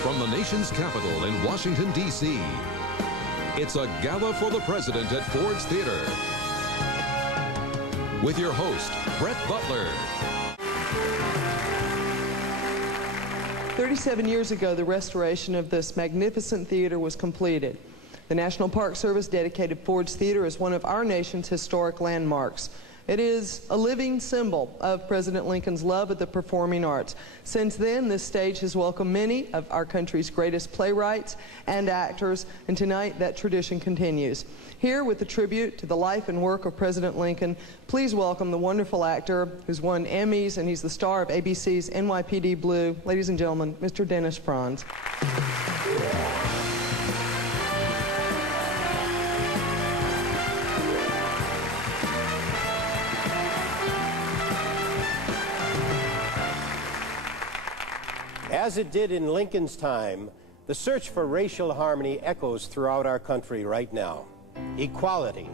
From the nation's capital in Washington, D.C., it's a gala for the president at Ford's Theater. With your host, Brett Butler. 37 years ago, the restoration of this magnificent theater was completed. The National Park Service dedicated Ford's Theater as one of our nation's historic landmarks. It is a living symbol of President Lincoln's love of the performing arts. Since then, this stage has welcomed many of our country's greatest playwrights and actors, and tonight that tradition continues. Here with a tribute to the life and work of President Lincoln, please welcome the wonderful actor who's won Emmys, and he's the star of ABC's NYPD Blue. Ladies and gentlemen, Mr. Dennis Franz. As it did in Lincoln's time, the search for racial harmony echoes throughout our country right now. Equality,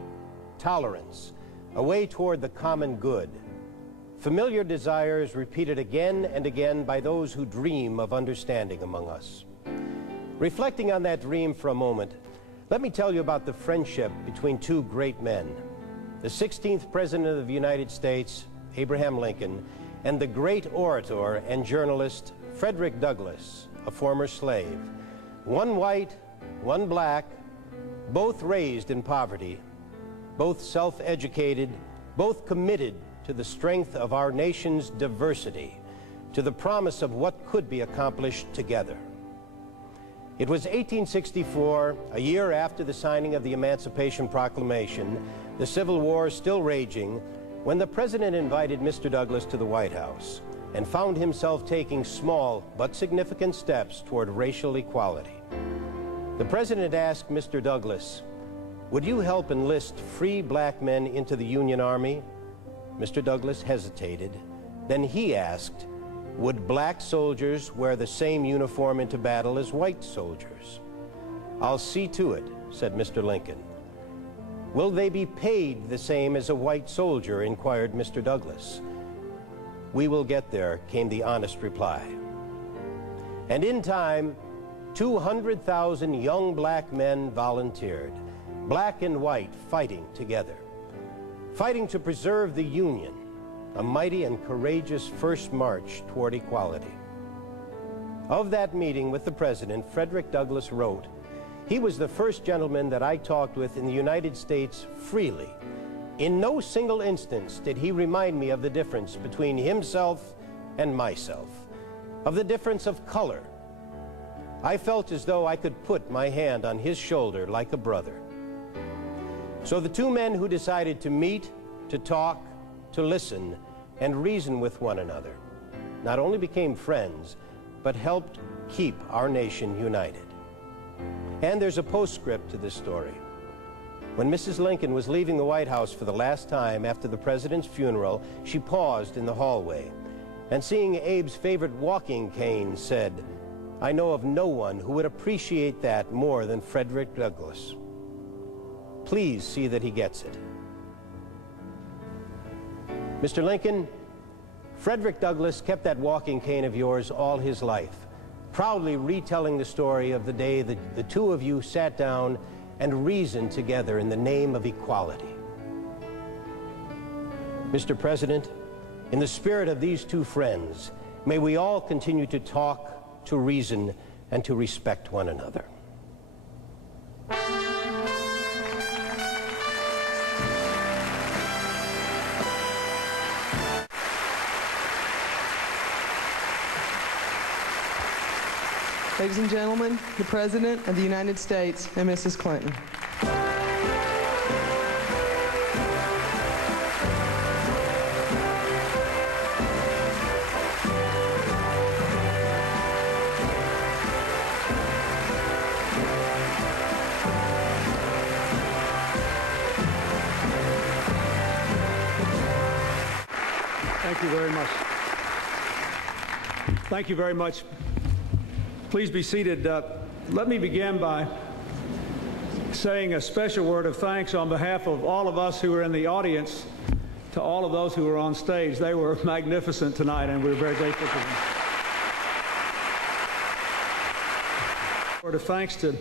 tolerance, a way toward the common good. Familiar desires repeated again and again by those who dream of understanding among us. Reflecting on that dream for a moment, let me tell you about the friendship between two great men. The 16th President of the United States, Abraham Lincoln, and the great orator and journalist, Frederick Douglass, a former slave. One white, one black, both raised in poverty, both self-educated, both committed to the strength of our nation's diversity, to the promise of what could be accomplished together. It was 1864, a year after the signing of the Emancipation Proclamation, the Civil War still raging, when the President invited Mr. Douglass to the White House and found himself taking small but significant steps toward racial equality. The President asked Mr. Douglass, "Would you help enlist free black men into the Union Army?" Mr. Douglass hesitated. Then he asked, "Would black soldiers wear the same uniform into battle as white soldiers?" "I'll see to it," said Mr. Lincoln. "Will they be paid the same as a white soldier?" inquired Mr. Douglass. "We will get there," came the honest reply. And in time, 200,000 young black men volunteered, black and white fighting together, fighting to preserve the Union, a mighty and courageous first march toward equality. Of that meeting with the President, Frederick Douglass wrote, "He was the first gentleman that I talked with in the United States freely. In no single instance did he remind me of the difference between himself and myself, of the difference of color. I felt as though I could put my hand on his shoulder like a brother." So the two men who decided to meet, to talk, to listen, and reason with one another not only became friends, but helped keep our nation united. And there's a postscript to this story. When Mrs. Lincoln was leaving the White House for the last time after the President's funeral, she paused in the hallway, and seeing Abe's favorite walking cane, said, "I know of no one who would appreciate that more than Frederick Douglass. Please see that he gets it." Mr. Lincoln, Frederick Douglass kept that walking cane of yours all his life, proudly retelling the story of the day that the two of you sat down and reasoned together in the name of equality. Mr. President, in the spirit of these two friends, may we all continue to talk, to reason, and to respect one another. Ladies and gentlemen, the President of the United States and Mrs. Clinton. Thank you very much. Thank you very much. Please be seated. Let me begin by saying a special word of thanks on behalf of all of us who are in the audience to all of those who were on stage. They were magnificent tonight, and we're very grateful for them. word of thanks to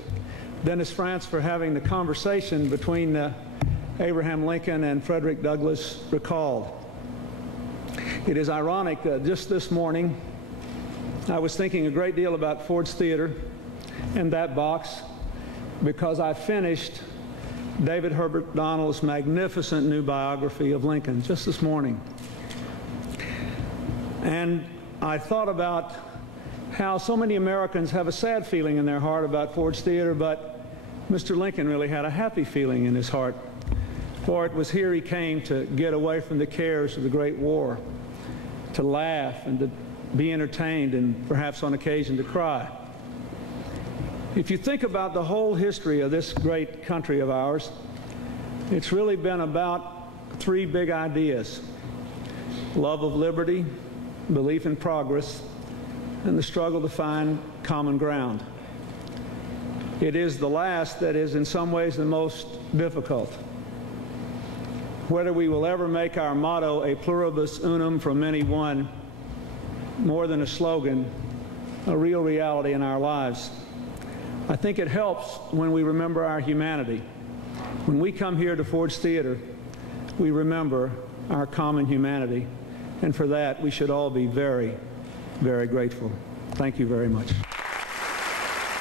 Dennis Frantz for having the conversation between Abraham Lincoln and Frederick Douglass recalled. It is ironic that just this morning I was thinking a great deal about Ford's Theater and that box because I finished David Herbert Donald's magnificent new biography of Lincoln just this morning. And I thought about how so many Americans have a sad feeling in their heart about Ford's Theater, but Mr. Lincoln really had a happy feeling in his heart, for it was here he came to get away from the cares of the Great War, to laugh and to be entertained and perhaps on occasion to cry. If you think about the whole history of this great country of ours, it's really been about three big ideas: love of liberty, belief in progress, and the struggle to find common ground. It is the last that is in some ways the most difficult. Whether we will ever make our motto, a pluribus unum, from many one, more than a slogan, a real reality in our lives. I think it helps when we remember our humanity. When we come here to Ford's Theater, we remember our common humanity, and for that we should all be very, very grateful. Thank you very much.